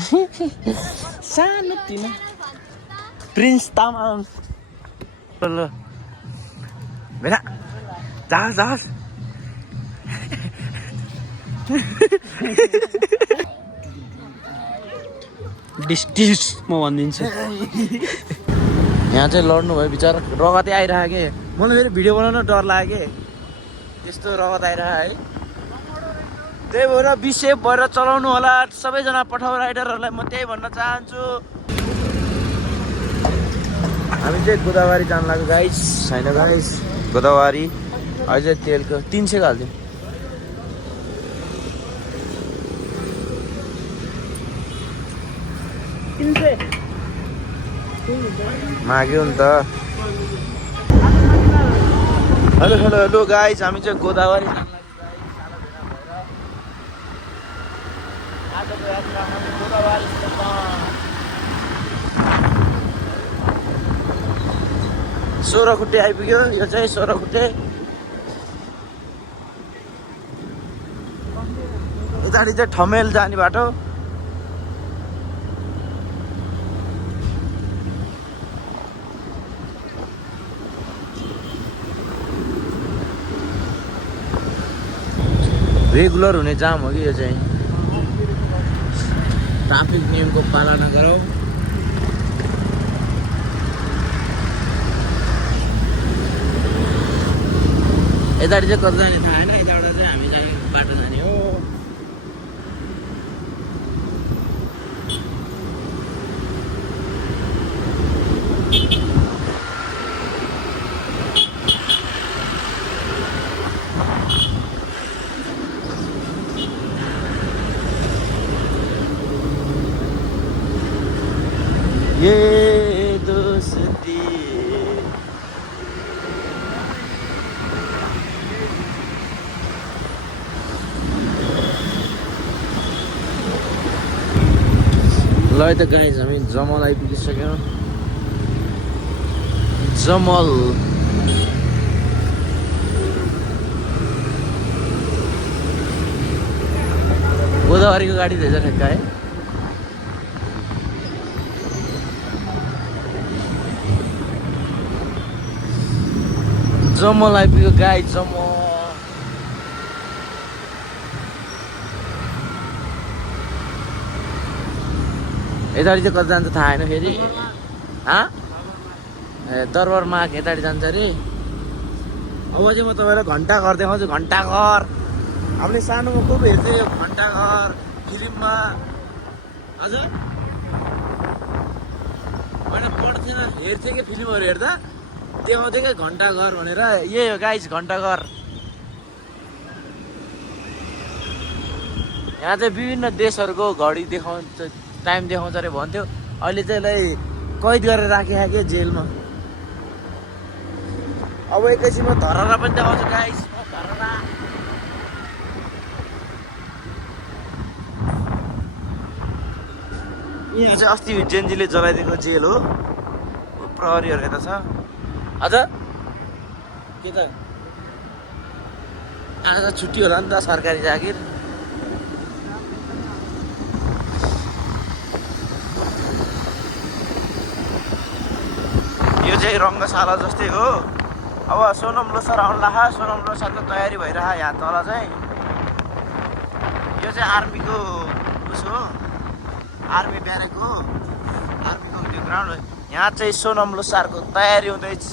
सानो तिना प्रिन्स तामाङ ल बेला जाओस् जाओस् डिस्टिस म भनिदिन्छु। यहाँ चाहिँ लड्नु भयो बिचरा रगतै आइरह्यो कि मलाई फेरि भिडियो बनाउन डर लाग्यो कि त्यस्तो रगत आइरह्यो है त्यही भएर बिसेफ भएर चलाउनु होला सबैजना पठाउ राइडरहरूलाई म त्यही भन्न चाहन्छु। हामी चाहिँ गोदावरी जान लाग्यो गाइस छैन गाइस गोदावरी अझै तेलको 300 हाल्थ्यो माग्यो नि त। हेलो हेलो हेलो गाइस हामी चाहिँ गोदावरी जान लाग्यो आजको यात्रामा गोदावरी सोह्रखुट्टे आइपुग्यो यो चाहिँ सोह्रखुट्टे यतापट्टि चाहिँ ठमेल जाने बाटो रेगुलर हुने जाम हो कि यो चाहिँ ट्राफिक नियमको पालना गरौँ। यतापट्टि चाहिँ कता जाने थाहा छैन यताबाट चाहिँ हामी जाने बाटो जाने हो। ये दोस्ती ल त गाइस हामी जमल आइपुगिसक्यौँ। जमल गोदावरीको गाडी रहेछ ठ्याक्क है। जमल आइपुग्यो गाई जमल यतापट्टि चाहिँ कता जान्छ थाहा छैन फेरि दरबार माग यतापट्टि जान्छ अरे। अब चाहिँ म तपाईँलाई घन्टाघर देखाउँछु घन्टाघर हामीले सानोमा खुब हेर्थ्यो यो घन्टाघर फिल्ममा हजुर मैले पढ्थेन हेर्थेँ कि फिल्महरू हेर्दा देखाउँथ्यो क्या घन्टाघर भनेर यही हो गाइस घन्टाघर। यहाँ चाहिँ विभिन्न देशहरूको घडी देखाउँछ टाइम देखाउँछ अरे भन्थ्यो अहिले चाहिँ यसलाई कैद गरेर राखेको क्या जेलमा। अब एकैछिनमा धरहरा पनि देखाउँछु गाइस धरहरा यहाँ चाहिँ अस्ति जेनजीले जलाइदिएको जेल हो प्रहरीहरू यता छ अझ के त आज छुट्टी होला नि त सरकारी जागिर। यो चाहिँ रङ्गशाला जस्तै हो। अब सोनम लोसार आउनु लाग्यो सोनम लोसारको तयारी भइरह यहाँ तल चाहिँ यो चाहिँ आर्मीको उस हो आर्मी ब्यारेक हो आर्मीको त्यो ग्राउन्ड हो। यहाँ चाहिँ सोनम लोसारको तयारी हुँदैछ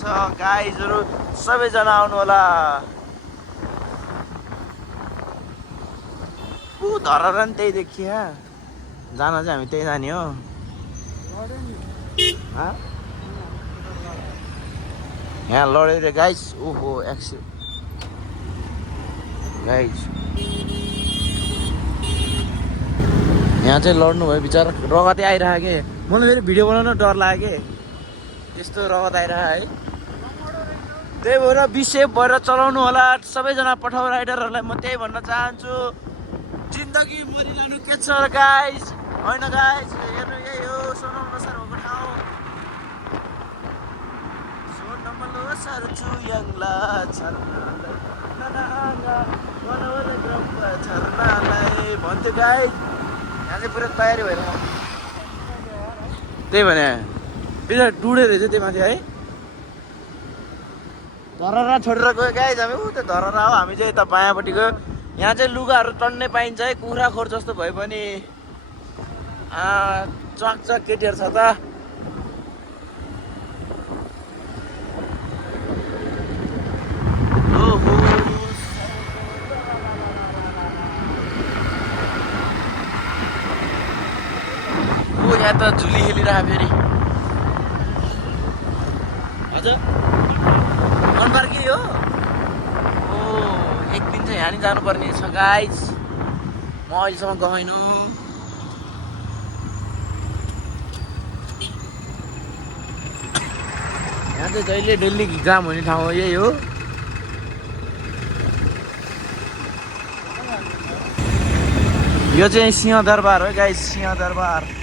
गाइजहरू सबैजना आउनु होला। धरहरा नि त्यही देखिया जान चाहिँ हामी त्यही जाने हो। यहाँ लड्यो रे गाइस ओहो एक्सिडेन्ट गाइस यहाँ चाहिँ लड्नु भयो बिचरा रगतै आइरह्यो कि मलाई फेरि भिडियो बनाउन डर लाग्यो कि त्यस्तो रगत आइरह्यो है त्यही भएर बिसेफ भएर चलाउनु होला सबैजना पठाउ राइडरहरूलाई म त्यही भन्न चाहन्छु। जिन्दगी मरिरहनु के छ गाइस होइन गाइस हेर्नु यही हो सोनम लोसार भएको ठाउँ सोनम लोसार चुयाङला छर्नालाई छर्नालाई भन्थ्यो गाइस यहाँ चाहिँ पुरा तयारी भएर त्यही भने बिचरा डुडे रहेछ त्यो माथि है धरहरा छोडेर गयो गाइज हामी ऊ त्यो धरहरा हो हामी चाहिँ यता बायाँपट्टि गयो यहाँ चाहिँ लुगाहरू टन्नै पाइन्छ है कुखुरा खोर जस्तो भए पनि चक केटीहरू छ त यहाँ त झुली खेलिरह फेरि हजुर अनुहार के हो ओ एक दिन चाहिँ यहाँ नि जानुपर्ने छ गाइज म अहिलेसम्म गएन यहाँ चाहिँ जहिले डेली जाम हुने ठाउँ हो यही हो यो चाहिँ सिंहदरबार हो गाइज सिंहदरबार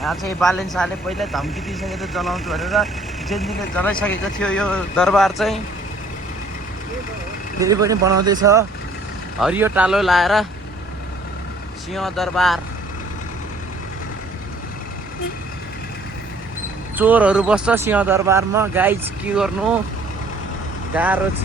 यहाँ चाहिँ बालेन शाहले पहिल्यै धम्की दिइसकेको थियो जलाउँछु भनेर जेनजीले जलाइसकेको थियो यो दरबार चाहिँ फेरि पनि बनाउँदैछ हरियो टालो लाएर सिंहदरबार चोरहरू बस्छ सिंहदरबारमा गाइज के गर्नु गाह्रो छ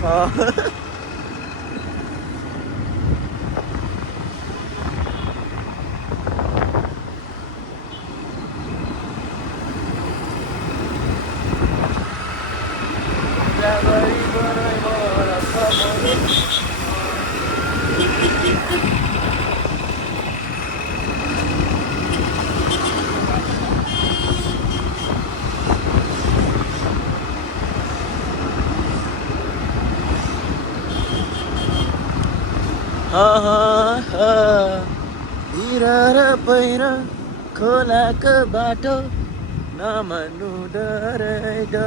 हिरा र पहिरो खोलाको बाटो नमान्नु डराइदा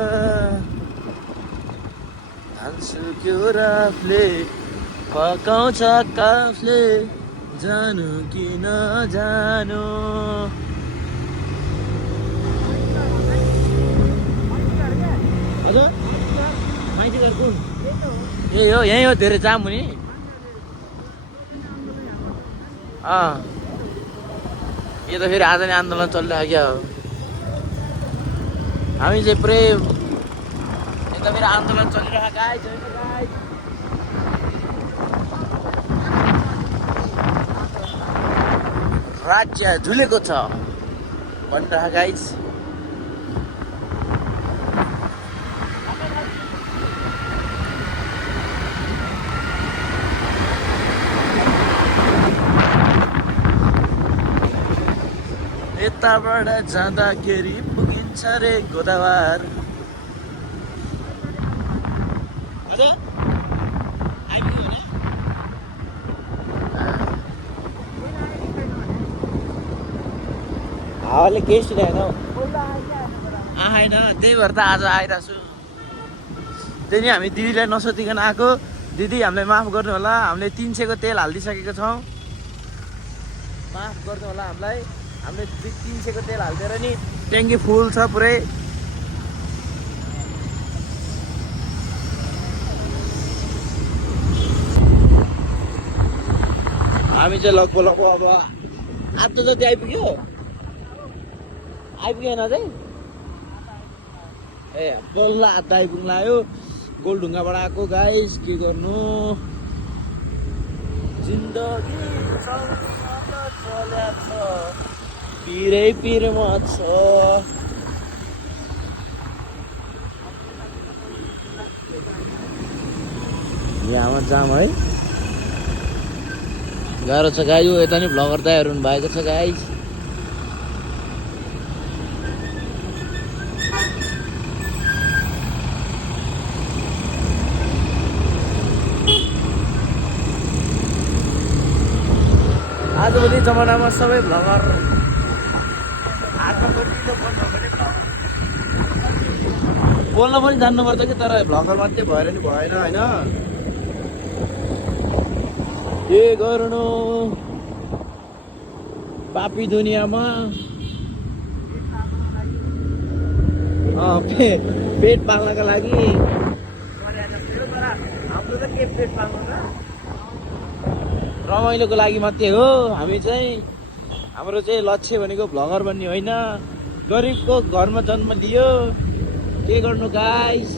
हाल्छु क्यो राफले पकाउँछ काफले जानु कि नजानु हजुर माइती घर कुन यही हो यहीँ हो धेरै जाम हुने यो त फेरि आज नै आन्दोलन चलिरहेको क्या हो हामी चाहिँ पुरै यता फेरि आन्दोलन चलिरहेको गाइज राज्य झुलेको छ भनिरहेको गाइज यताबाट जाँदाखेरि पुगिन्छ रे गोदावार हावाले केही सुनेन हौ आएन त्यही भएर त आज आइरहेको छु त्यही नि हामी दिदीलाई नसोधिकन आएको दिदी हामीलाई माफ गर्नु होला हामीले 300 को तेल हालिदिइसकेको छौँ माफ गर्नु होला हामीलाई हामीले 300 को तेल हालिदिएर नि ट्याङ्की फुल छ पुरै हामी चाहिँ लगभग अब आधा जति आइपुग्यो आइपुगेन चाहिँ ए बल्ल आधा आइपुग्नु लाग्यो गोलढुङ्गाबाट आएको गाइस के गर्नु जिन्दगी पिरै पिरमा छ यहाँमा जाम है गाह्रो छ गाई यता नि भ्लगर दाइहरू भएको छ गाई आजभोलि जमानामा सबै भ्लगर बोल्न पनि जान्नुपर्छ कि तर भ्लगर मात्रै भएर नि भएन होइन के गर्नु पापी दुनियाँमा पेट पाल्नका लागि हाम्रो त के पेट पाल्नु त रमाइलोको लागि मात्रै हो हामी चाहिँ हाम्रो चाहिँ लक्ष्य भनेको भ्लगर बन्ने होइन गरिबको घरमा जन्म लियो, के गर्नु गाइस।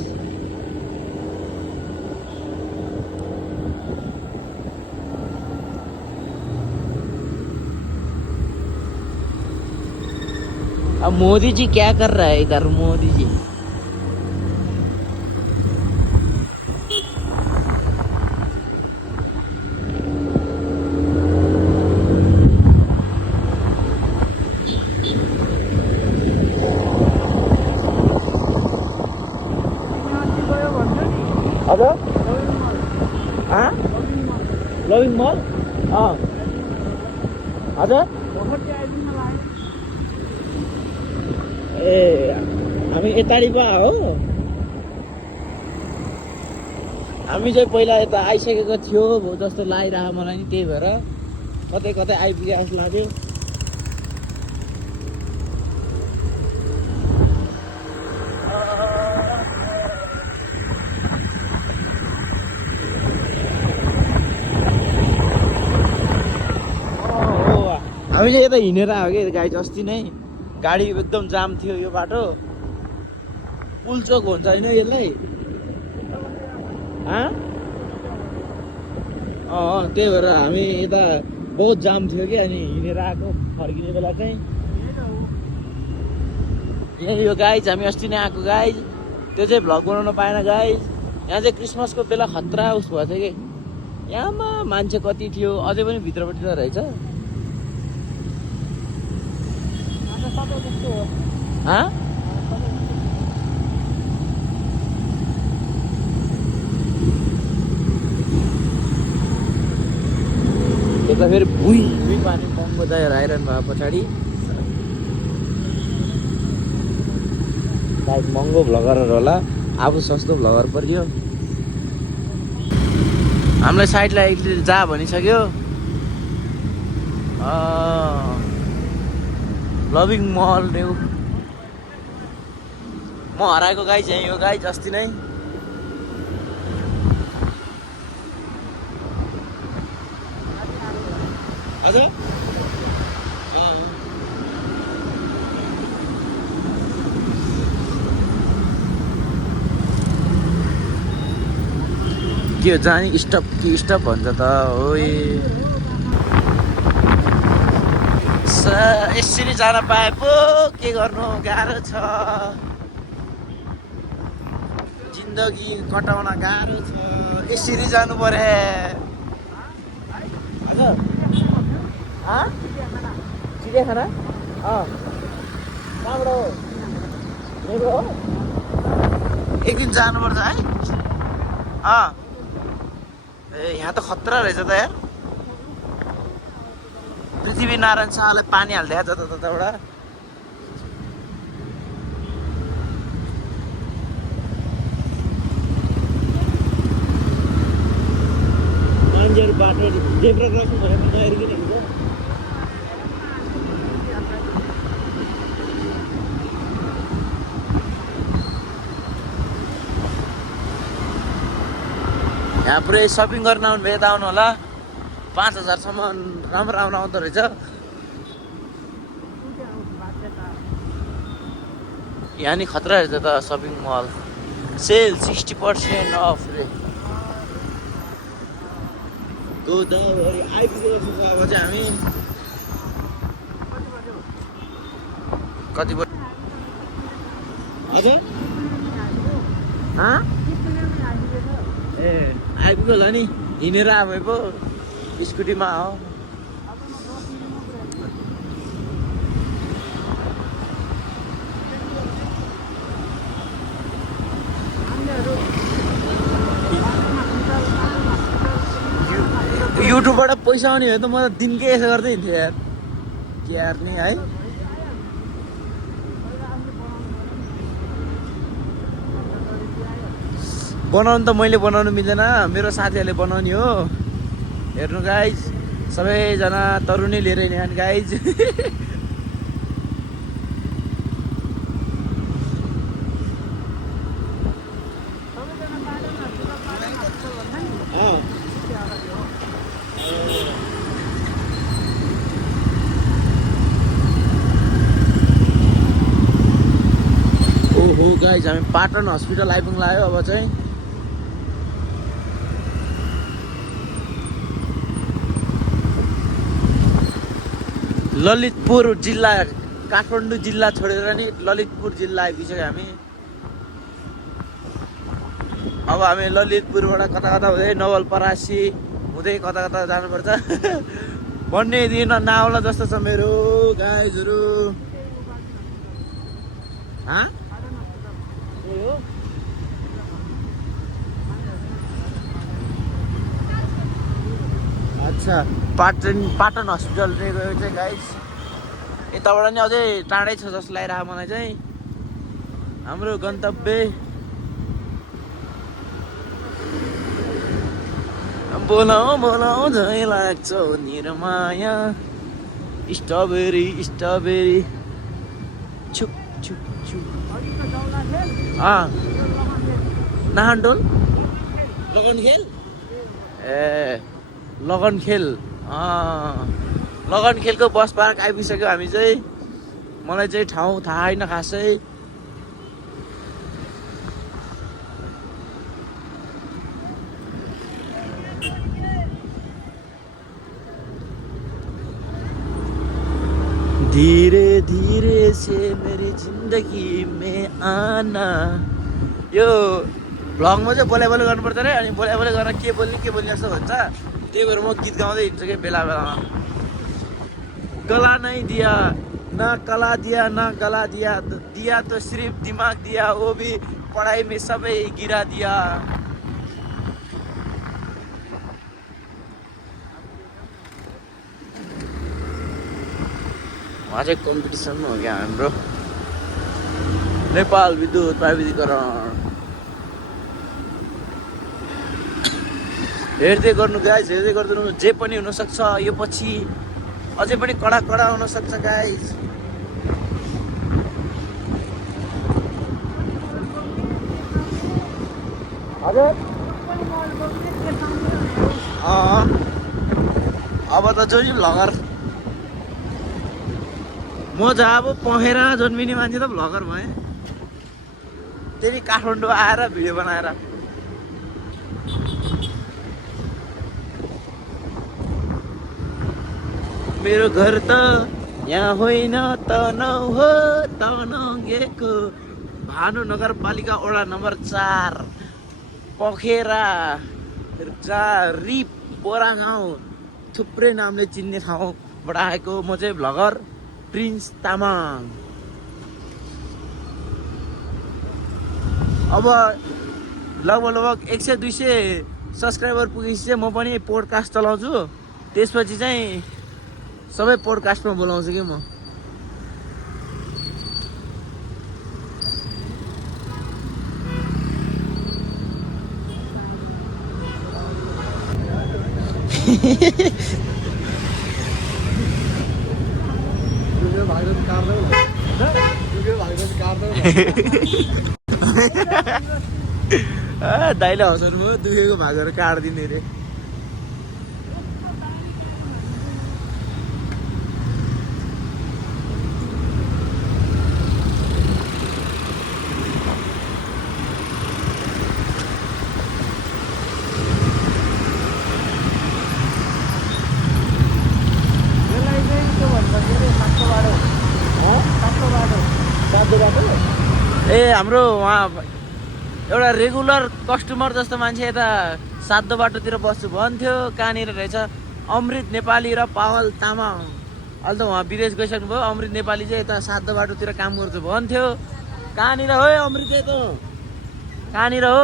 अब मोदी जी क्या कर रहा है इधर, मोदी जी। हजुर लभिङ मल हजुर ए हामी यताडि पो हो। हामी चाहिँ पहिला यता आइसकेको थियो जस्तो लागिरह मलाई नि, त्यही भएर कतै कतै आइपुगे जस्तो लाग्यो। हामी चाहिँ यता हिँडेर आयो कि गाइज। अस्ति नै गाडी एकदम जाम थियो यो बाटो। पुलचोक भन्छ होइन यसलाई? त्यही भएर हामी यता बहुत जाम थियो कि, अनि हिँडेर आएको फर्किने बेला चाहिँ यही हो गाइज। हामी अस्ति नै आएको गाइज, त्यो चाहिँ भ्लग बनाउन पाएन गाइज। यहाँ चाहिँ क्रिसमसको बेला खतरा उस भएको थियो कि, यहाँमा मान्छे कति थियो, अझै पनि भित्रपट्टि त रहेछ। यता फेरि भुइँ पानी महँगो दायर आइरहनु भयो पछाडि। सायद महँगो भ्लगरहरू होला, आफू सस्तो भ्लगर परियो। हामीलाई साइडलाई जा भनिसक्यो। लभिङ मल न्यू। म हराएको गाई चाहिँ यो गाई अस्ति नै। हजुर के जाने स्टप कि स्टप भन्छ त ओइ। यसरी जान पाए पो के गर्नु, गाह्रो छ जिन्दगी कटाउन, गाह्रो छ। यसरी जानु पर्यो। हजुर चिडियाखाना कहाँबाट हो? मेरो हो, एक दिन जानुपर्छ है। ए यहाँ त खतरा रहेछ त यार। पृथ्वीनारायण शाहले पानी हालिदिएको छ त त्यताबाट। मान्छेहरू बाटो जेब्रा क्रसिङ भनेर नहेरिकन हिँड्छ। यहाँ पुरै सपिङ गर्न आउनु भयो, यता आउनु होला। 5000सम्म राम्रो आउँदो रहेछ। यहाँ नि खतरा रहेछ त सपिङ मल। सेल 60% अफ रे। गोदावरी आइपुगेको छ। अब चाहिँ हामी कति बजी? हजुर ए आइपुग्यो होला नि, हिँडेर आए पो स्कुटीमा हो। युट्युबबाट पैसा आउने हो त म त दिनकै यसो गर्दै हिँड्थेँ यार। के यार नि है। बनाउनु त मैले बनाउनु मिल्दैन, मेरो साथीहरूले बनाउने हो। हेर्नु गाइज, सबैजना तरुनै लिएर हिँड्ने गाइज। गाइज हामी पाटन हस्पिटल आइपुग्नु लाग्यो अब चाहिँ ललितपुर जिल्ला काठमाडौँ जिल्ला छोडेर नि ललितपुर जिल्ला आइपुग्यो हामी अब हामी ललितपुरबाट कता कता हुँदै नवलपरासी हुँदै कता कता जानुपर्छ भन्ने दिन नआउला जस्तो छ मेरो गाइजहरू अच्छा पाटन हस्पिटल गयो चाहिँ गाइज यताबाट नि अझै टाढै छ जस्तो लागिरहेको मलाई चाहिँ हाम्रो गन्तव्य बोलाऊ बोलाऊ झै लाग्छ निरमाया स्ट्रबेरी स्ट्रबेरी छुक छुक छुक नाहान्डोल लगन खेल ए लगन खेल लगन खेलको बस पार्क आइपुगिसक्यो हामी चाहिँ मलाई चाहिँ ठाउँ थाहा छैन खासै धीरे धीरे से मेरी जिन्दगी में आना यो भ्लगमा चाहिँ बोलाइ बोले गर्नुपर्छ अरे अनि बोलाइ बोले गरेर के बोल्ने जस्तो भन्छ त्यही भएर म गीत गाउँदै हिँड्छु कि बेला बेलामा गला नै दिया ना कला दिया ना गला दिया दिया तो सिर्फ दिमाग दिया वो भी पढाई में सबै गिरा दिया वहाँ चाहिँ कम्पिटिसन हो क्या हाम्रो नेपाल विद्युत प्राविधिकरण हेर्दै गर्नु गाइज हेर्दै गरिदिनु जे पनि हुनसक्छ यो पछि अझै पनि कडा कडा हुनसक्छ गाइज हजुर अब त जो नि भ्लगर म जहाँ अब पखेरा जन्मिने मान्छे त भ्लगर भएँ त्यही काठमाडौँ आएर भिडियो बनाएर मेरो घर त यहाँ होइन तनहुँ हो तनहुँ गएको भानु-नगरपालिका वडा नम्बर 4 पखेरा रिप बोरा गाउँ थुप्रै नामले चिन्ने ठाउँबाट आएको म चाहिँ भ्लगर प्रिन्स तामाङ अब लगभग 100-200 सब्सक्राइबर पुगेपछि चाहिँ म पनि पोडकास्ट चलाउँछु त्यसपछि चाहिँ सबै पोडकास्टमा बोलाउँछु कि म दाइले हौसर भयो दुखेको भागहरू काट्दिने रे ए हाम्रो वहाँ एउटा रेगुलर कस्टमर जस्तो मान्छे यता सातो बाटोतिर बस्छु भन्थ्यो कहाँनिर रहेछ अमृत नेपाली र पावल तामाङ अहिले त उहाँ विदेश गइसक्नुभयो अमृत नेपाली चाहिँ यता सातो बाटोतिर काम गर्छु भन्थ्यो कहाँनिर हो अमृत त कहाँनिर हो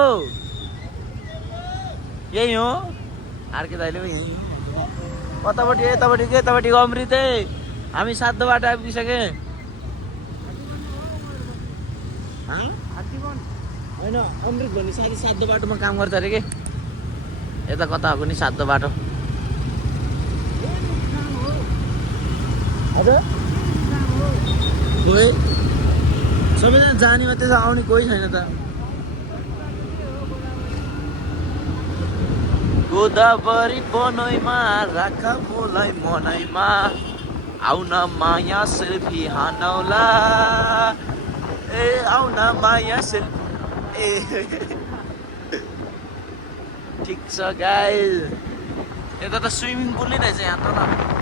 यही हो आर्के दाइले पनि यही कतापट्टि यतापट्टिको अमृतै हामी सातो बाटो आइपुगिसके होइन अमृत भन्ने साथी सातो बाटोमा काम गर्छ अरे के यता कता हो नि सातो बाटो हजुर खोइ सबैजना जाने मात्रै छ आउने कोही छैन त गोदावरी बनैमा राख मोलाई मनैमा आउन माया सेल्फी हानौला ए आउ न माया सेल ए ठिक छ गाइस यता त स्विमिङ पुल नै रहेछ यहाँ त ल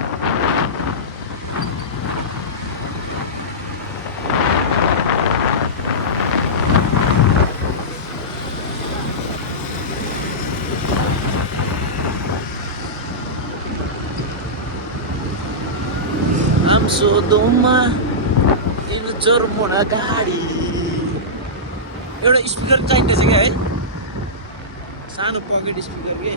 सोधोमा इन चोरमोडा गाडी एउटा स्पिकर चाहिँदैछ क्या है सानो पकेट स्पिकर के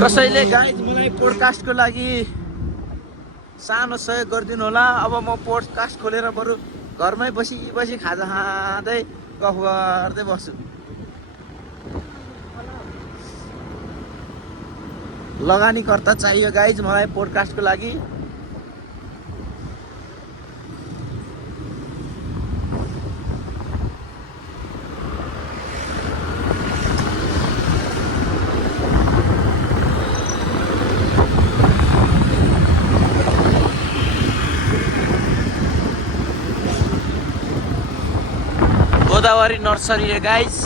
कसैले गाइज मलाई पोडकास्टको लागि सानो सहयोग गरिदिनु होला अब म पोडकास्ट खोलेर बरु घरमै बसी बसी खाजा खाँदै गफ गर्दै बस्छु लगानीकर्ता चाहियो गाइज मलाई पोडकास्टको लागि गोदावरी नर्सरी रे गाइस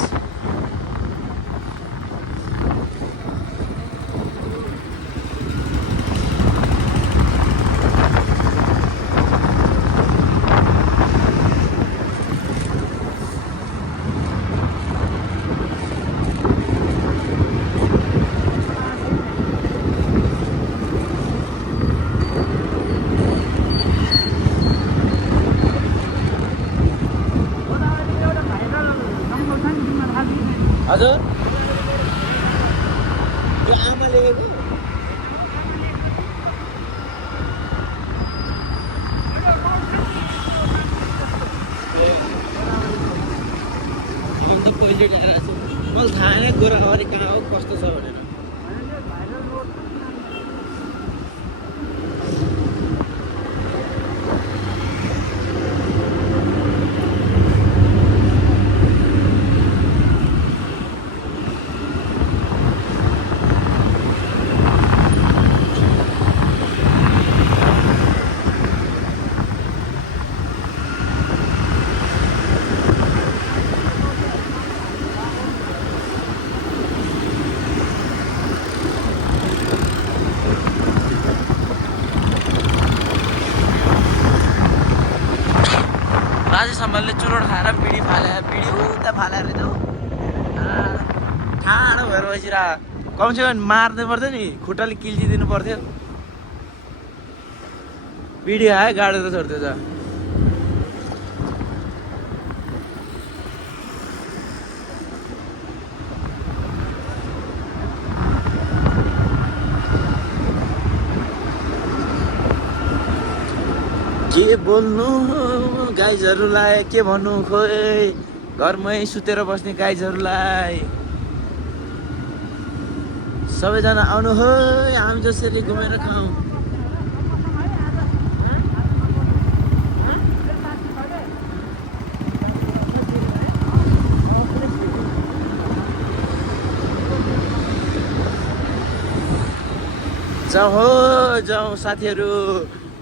हजुर त्यो आमा लेखेको अन्त पहिले ल्याएर मलाई थाहा नै गोराखोरी कहाँ हो कस्तो छ भनेर राजेशले चुरोट खाएर बिडी फाले बिडी उता फालेर त ठाडो भएर बसिरह कमसेकम मार्नु पर्थ्यो नि खुट्टाले किल्चिदिनु पर्थ्यो बिडी खायो गाडेर छोड्थ्यो त के बोल्नु गाइजहरूलाई के भन्नु खोइ घरमै सुतेर बस्ने गाइजहरूलाई सबैजना आउनु हो हामी जसरी घुमेर खाऊ जाऊ हो जाऊ साथीहरू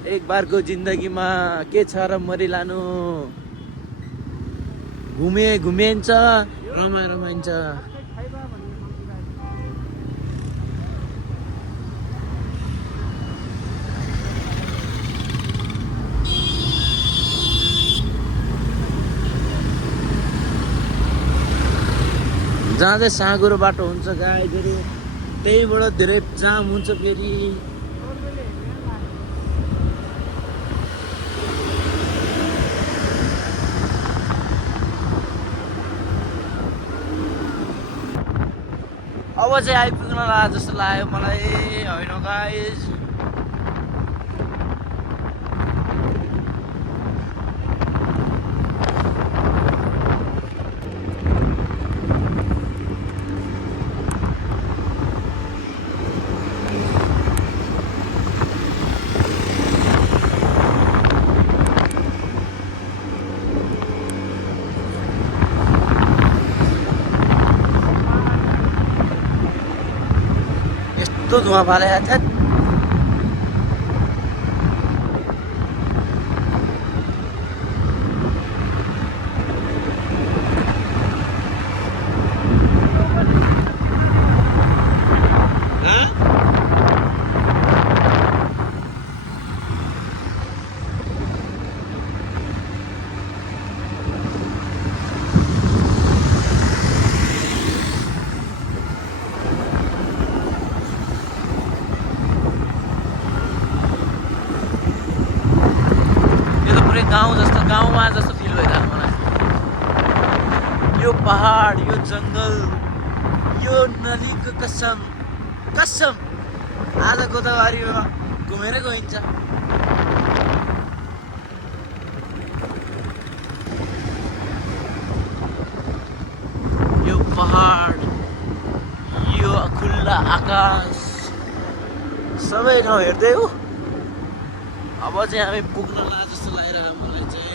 एक बारको जिन्दगीमा के छ र मरिलानु घुमिन्छ रमाइन्छ जहाँ चाहिँ साँगुरो बाटो हुन्छ गाईहरू त्यहीबाट धेरै जाम हुन्छ फेरि अब चाहिँ आइपुग्न लाग्यो जस्तो लाग्यो मलाई होइन गाइस कस्तो धुवा फाले थ्याट। गाउँ जस्तो गाउँमा जस्तो फिल भइरहेको मलाई। यो पहाड, यो जङ्गल, यो नदीको कसम कसम आज गोदावरीमा घुमेर गइन्छ। यो पहाड, यो खुल्ला आकाश सबै ठाउँ हेर्दै हो। अब चाहिँ हामी पुग्न ला जस्तो लागिरहेको मलाई चाहिँ।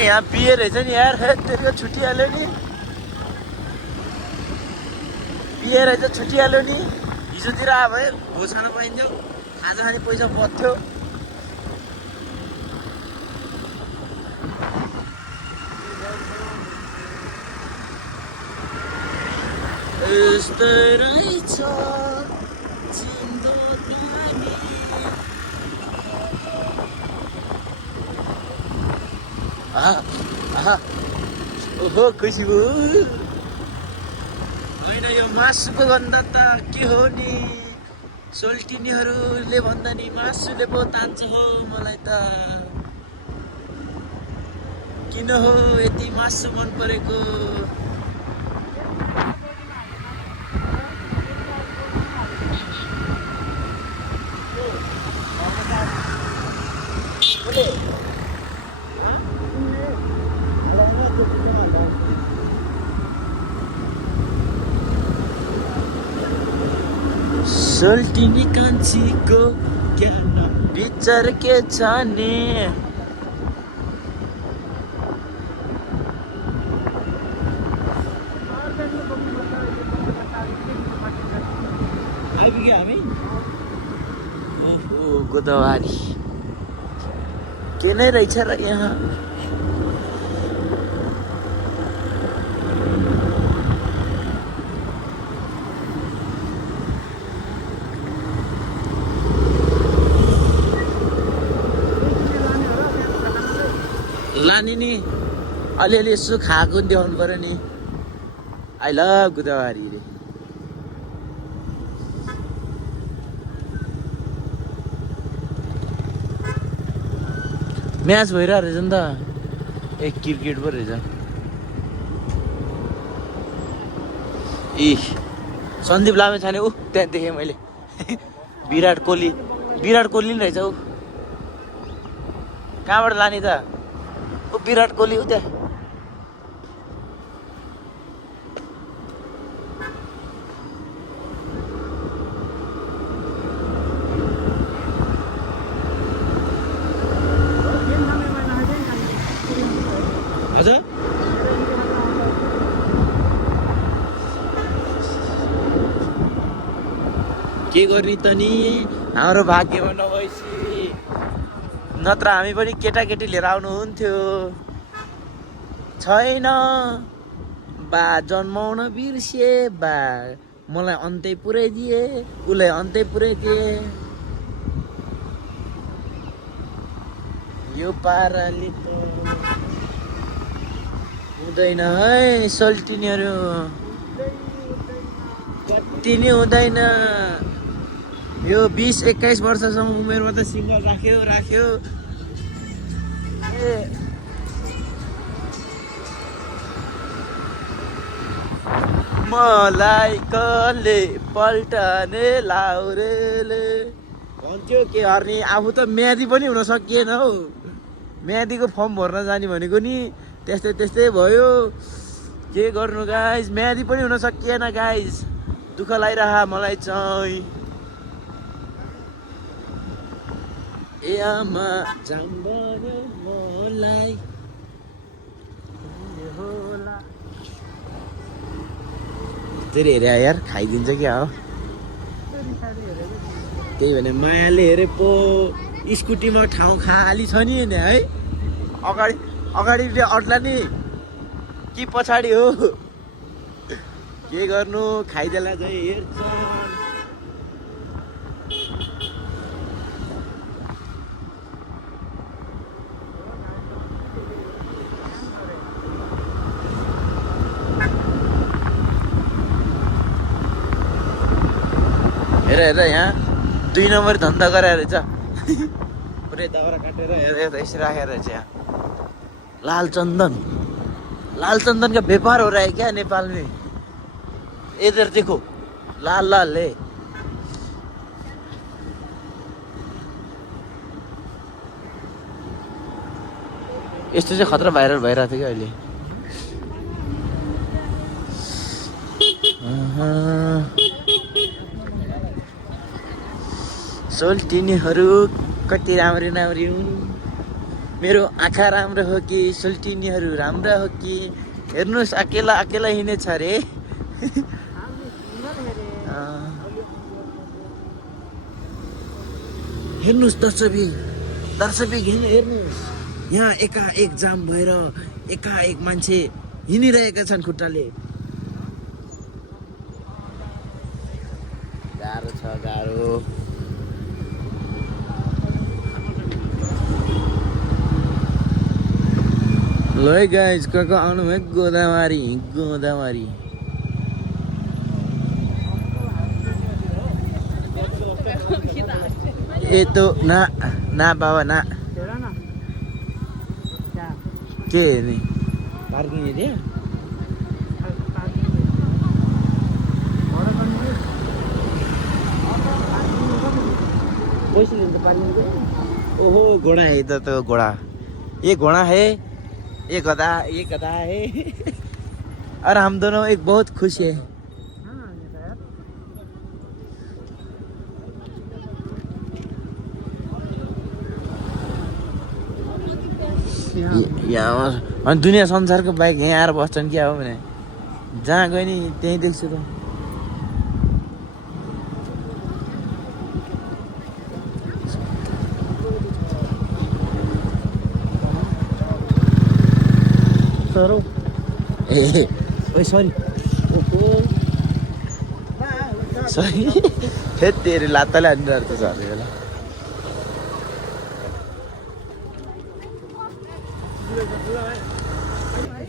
यहाँ बिहे रहेछ नि यार, तेरो छुट्टिहाल्यो नि, बिहे रहेछ छुट्टिहाल्यो नि। हिजोतिर अब भोज खान पाइन्थ्यो, खाजा खाने पैसा बस्थ्यो। यस्तो रहेछ जिन्दगानी। ओहो खुसी भयो। होइन यो मासुको गन्ध त के हो नि, सोल्टिनीहरूले भन्दा नि मासुले पो तान्छ हो मलाई त। किन हो यति मासु मन परेको? सोल्टिनी कान्छीको ज्ञान विचार के छ नि? आइपुग्यो हामी। ओहो गोदावरी के नै रहेछ र यहाँ। लाने नि अलिअलि यसो खाएको नि देखाउनु पर्यो नि। आई लभ गोदावरी रे। म्याच भइरहेको रहेछ नि त, ए क्रिकेट पो रहेछ। इ सन्दीप लामेछाने ऊ त्यहाँ देखेँ मैले। विराट कोहली नि रहेछ ऊ। कहाँबाट लाने त? ऊ विराट कोहली ऊ त्यहाँ। हजुर के गर्ने त नि, हाम्रो भाग्यमा नभएपछि नत्र हामी पनि केटाकेटी लिएर आउनुहुन्थ्यो। छैन बा जन्माउन बिर्से बा, मलाई अन्तै पुऱ्याइदिए उसलाई अन्तै पुऱ्याइदिए। यो पाराले त हुँदैन है सोल्टिनीहरू, कति नि हुँदैन। यो 20-21 वर्षसम्म उमेरमा त सिङ्गल राख्यो। मलाई कसले पल्टने लाउरेले भन्थ्यो के गर्ने। आफू त म्यादी पनि हुन सकिएन हौ। म्यादीको फर्म भर्न जाने भनेको नि त्यस्तै भयो। के गर्नु गाइज म्यादी पनि हुन सकिएन गाइज दुःख लागिरह मलाई चाहिँ ए आमा जाम्बन्यो मलाई तेरि हेरे यार खाइदिन्छ क्या हो त्यही भने मायाले हेरे पो स्कुटीमा ठाउँ खाली छ नि है अगाडि अगाडि अट्ला नि कि पछाडि हो के गर्नु खाइदेला चाहिँ हेर्छ हेर हेर यहाँ 2 नम्बर धन्दा गरे रहेछ पुरै दाउरा काटेर हेर यसरी राखेर रहेछ यहाँ लाल चंदन का व्यापार हो रहा है क्या नेपाल में इधर देखो लाल लाल है यस्तो चाहिँ खतरा भाइरल भइरहेको थियो क्या अहिले सोल्टिनीहरू कति राम्री राम्री हुन् मेरो आँखा राम्रो हो कि सोल्टिनीहरू राम्रा हो कि हेर्नुहोस् अकेला अकेला हिँडेछ अरे हेर्नुहोस् दर्शक हेर्नुहोस् यहाँ एकाएक जाम भएर एकाएक मान्छे हिँडिरहेका छन् खुट्टाले गाह्रो छ गाह्रो ल गाइज कहाँ आउनु भयो गोदावरी ए तो ना बाबा ना के नि पार्किङ एरिया पैसे लिन्छ पार्किङ ओहो घोड़ा है तो घोड़ा ये घोड़ा है ये गधा है और हम दोनों एक बहुत खुश है यहाँ दुनियाँ संसारको बाइक यहाँ आएर बस्छन् क्या हो भने जहाँ गयो नि त्यहीँ देख्छु त ए सरी फेरि तेरो लात्ताले हानिरहेको छ अरे बेला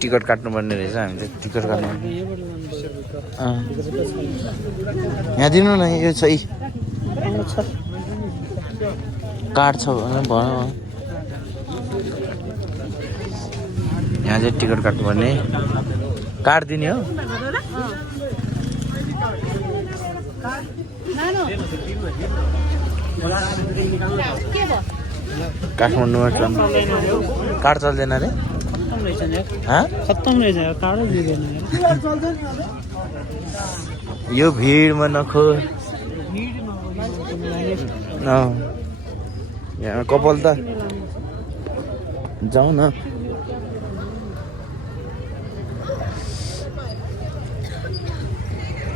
टिकट काट्नुपर्ने रहेछ हामीले टिकट काट्नु यहाँ दिनु न यो छ कार्ड छ भने भन यहाँ चाहिँ टिकट काट्नुपर्ने कार्ड दिने हो काठमाडौँमा कार्ड चल्दैन अरे खत्तम रहेछ कार्डै दिँदैन यो भिडमा नखो यहाँ कपाल त जाउँ न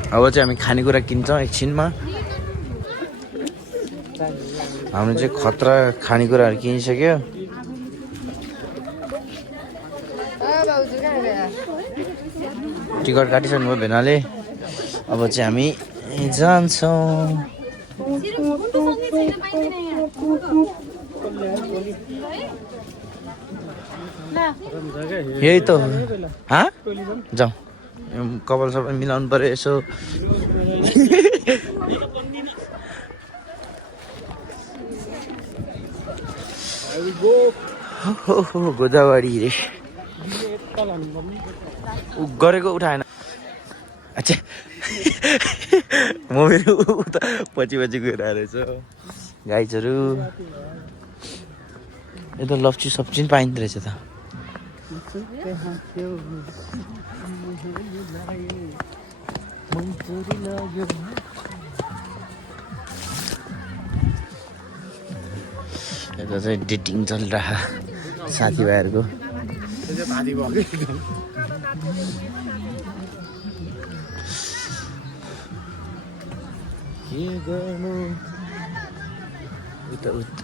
अब चाहिँ हामी खानेकुरा किन्छौँ एकछिनमा हामीले चाहिँ खतरा खानेकुराहरू किनिसक्यो टिकट काटिसक्नु भयो भेनाले अब चाहिँ हामी जान्छौँ यही त हो जाउँ कपाल सबै मिलाउनु पर्यो यसो गोदावरी रे गरेको उठाएन अच्छा म मेरो उता पछि गएर रहेछ गाइजहरू यता लप्ची सब्जी पनि पाइँदो रहेछ त यता चाहिँ डेटिङ चलिरहेको साथीभाइहरूको के गर्नु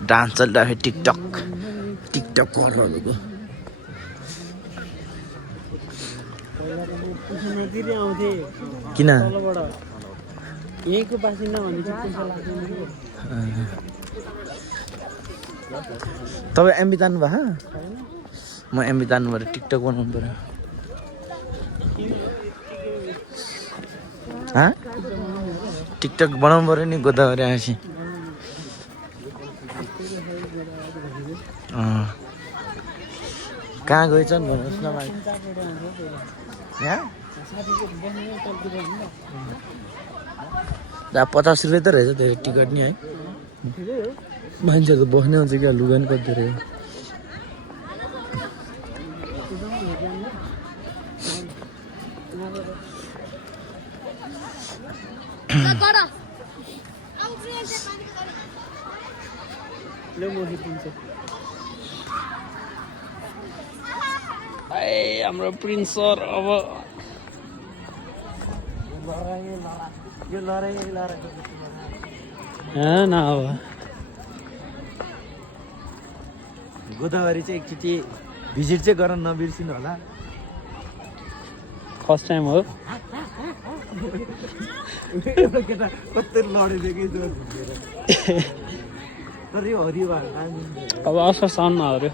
डान्स चलिरहेको टिकटक गर्नुको किन यहीँको बासिन्दा भने चाहिँ पैसा लाग्दैन। तपाईँ एमबी जानु भयो? म एमबी जानुबाट टिकटक बनाउनु पर्यो। टिकटक बनाउनु पर्यो नि गोदावरी आएपछि। कहाँ गएछन् भन्नुहोस् न भाइ। यहाँ 50 रुपियाँ त रहेछ धेरै टिकट नि है। मान्छेहरू बस्ने हुन्छ क्या लुगा नि कति धेरै हो। हाम्रो प्रिन्स सर अब न अब गोदावरी चाहिँ एकचोटि भिजिट चाहिँ गर्न नबिर्सिनु होला। फर्स्ट टाइम हो। केटा कति लडेदेखि अब असर साउन्डमा हऱ्यो।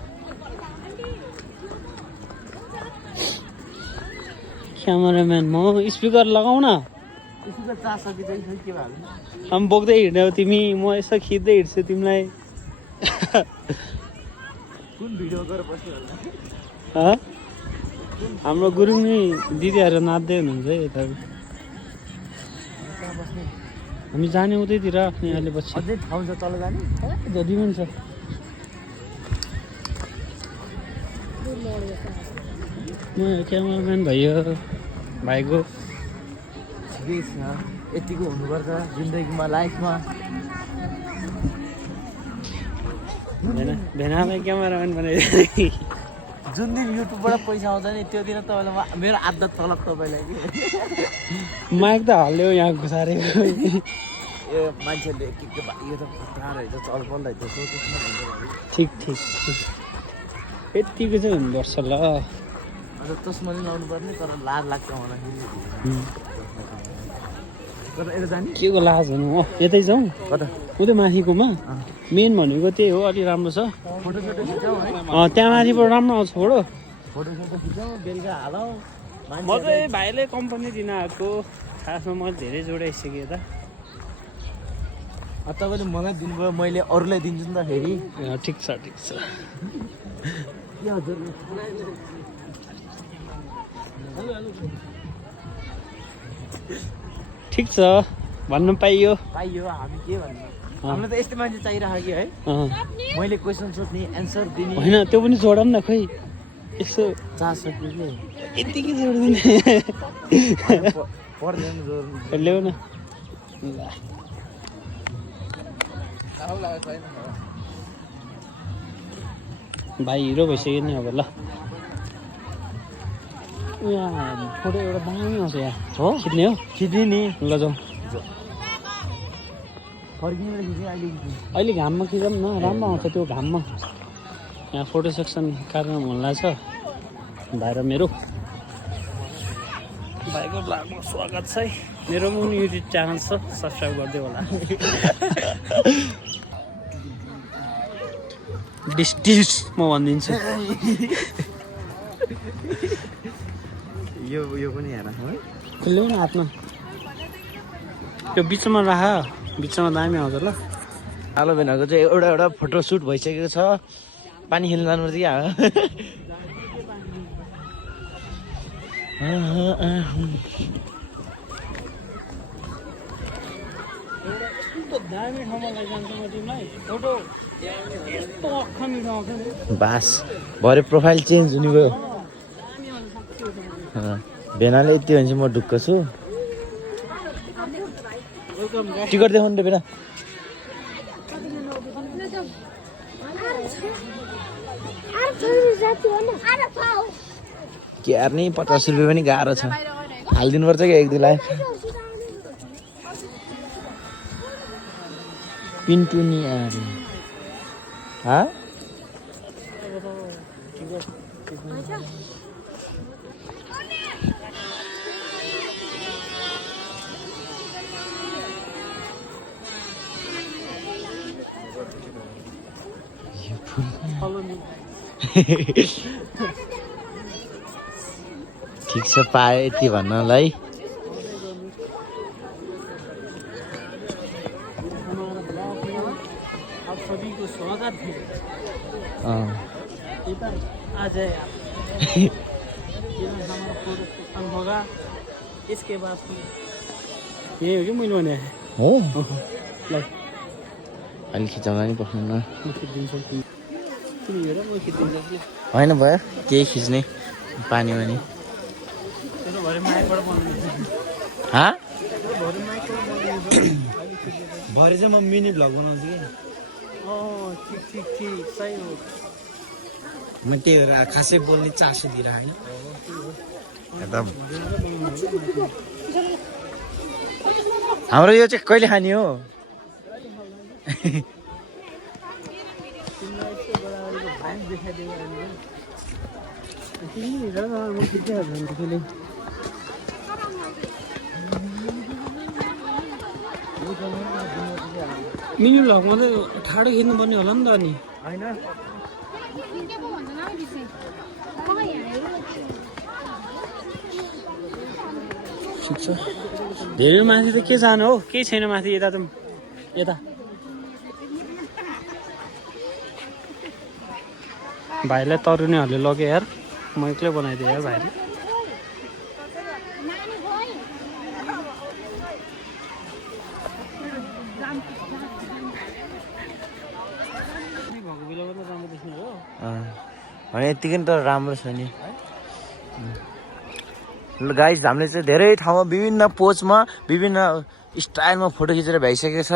क्यामेराम्यान म स्पिकर लगाउ न। हम बोक्दै हिँड्यौ तिमी, म यसो खिच्दै हिँड्छु तिमीलाई। कुन भिडियो गरेर बस्यो हाम्रो गुरुङ नि दिदीहरू नाच्दै हुनुहुन्छ है यता। हामी जाने उतैतिर आफ्नै अहिले पछि अझै ठाउँ छ तल जाने जति पनि छ। म क्यामेराम्यान भयो भाइको ठिकै छ। यतिको हुनुपर्छ जिन्दगीमा लाइफमा। भेनालाई क्यामेराम्यान बनाइदिए जुन दिन युट्युबबाट पैसा आउँछ नि त्यो दिन तपाईँलाई मेरो आदत तलब तपाईँलाई कि माइक त हाल्यो यहाँ घुसारेको। यो मान्छेले के यो त खतरा रहेछ चलपल रहेछ सोचेको ठिक यतिको चाहिँ हुनुपर्छ ल। अन्त चस्मा पनि लाउनु पर्ने तर लाज लाग्छ मलाई। के को लाज हुनु हो। यतै जाउँ कता उतै माथिकोमा मेन भनेको त्यही हो। अलि राम्रो छ। फोटो खिचाउँ है। त्यहाँ माथिबाट राम्रो आउँछ फोटो खिचाउँ बेलुका हालौँ। म चाहिँ भाइले कम्पनी दिन आएको। खासमा मैले धेरै जोडाइसकेँ त। तपाईँले मलाई दिनुभयो मैले अरूलाई दिन्छु नि त फेरि। ठिक छ ठिक छ भन्न पाइयो। हामी के भन्नु हामीलाई त यस्तै मान्छे चाहिरहेको कि है। मैले क्वेसन सोध्ने एन्सर दिने होइन त्यो पनि जोड न खोइ यसो 4 सकियो यतिकै जोडिदिने पर्दैन जोड्नु ल्याउ न। भाइ हिरो भइसक्यो नि अब ल। यहाँ फोटो एउटा दामी आउँछ यहाँ हो खिच्ने हो खिच्ने नि ल जाउँ। अहिले घाममा खिचौँ न राम्रो आउँछ त्यो घाममा। यहाँ फोटो सेक्सन कार्यक्रम हुन छ। भाइ र मेरो भाइको ब्लगमा स्वागत छ है। मेरो पनि युट्युब च्यानल छ सब्सक्राइब गरिदियो होला। डिस म भनिदिन्छु। यो पनि हेर ल्याउ न हातमा त्यो बिचमा राख। बिचमा दामी आउँछ ल। आलो भेनाको चाहिँ एउटा फोटो सुट भइसकेको छ। पानी खेल्न जानुपर्छ क्या। दामी ठाउँमा लैजान्छु म तिमीलाई। फोटो यस्तो अखा मिठो आउँछ नि। बास भरे प्रोफाइल चेन्ज हुने भयो। भेनाले यति भने चाहिँ म ढुक्क छु टिकट देखाउनु त बेला के हार्ने 50 रुपियाँ पनि गाह्रो छ हालिदिनु पर्छ कि एक दुईलाई पिन्टुनी आरे हाँ ठिक छ पाएँ यति भन्नलाई आप सभी को स्वागत है इधर आ जाए आप हमारा फोटो सेक्शन होगा इसके बाद ये हो कि मैले भने हो ल अलि खिचाउन नि पर्दैन म खिचिदिन्छु तिमी हेर म खिचिदिन्छु कि होइन भयो केही खिच्ने पानी पनि त्यसो भरे माइकबाट बनाउनु हाँ भरे माइकबाट बनाउनु भरे चाहिँ म मिनी भ्लग बनाउँछु कि ठीक सही हो म त्यही भएर खासै बोल्ने चासो दिएर होइन हाम्रो यो चाहिँ कहिले खाने हो मिनी भ्लगमा त ठाडो खिच्नुपर्ने होला नि त अनि होइन ठिक छ धेरै माथि त के जानु हो केही छैन माथि यता त यता भाइलाई तरुनीहरूले लग्यो यार म एक्लै बनाइदिएँ यार भाइले भएको बेला पनि राम्रो देख्नु हो होइन यतिकै त राम्रो छ नि गाइस हामीले चाहिँ धेरै ठाउँमा विभिन्न पोजमा विभिन्न स्टाइलमा फोटो खिचेर भ्याइसकेको छ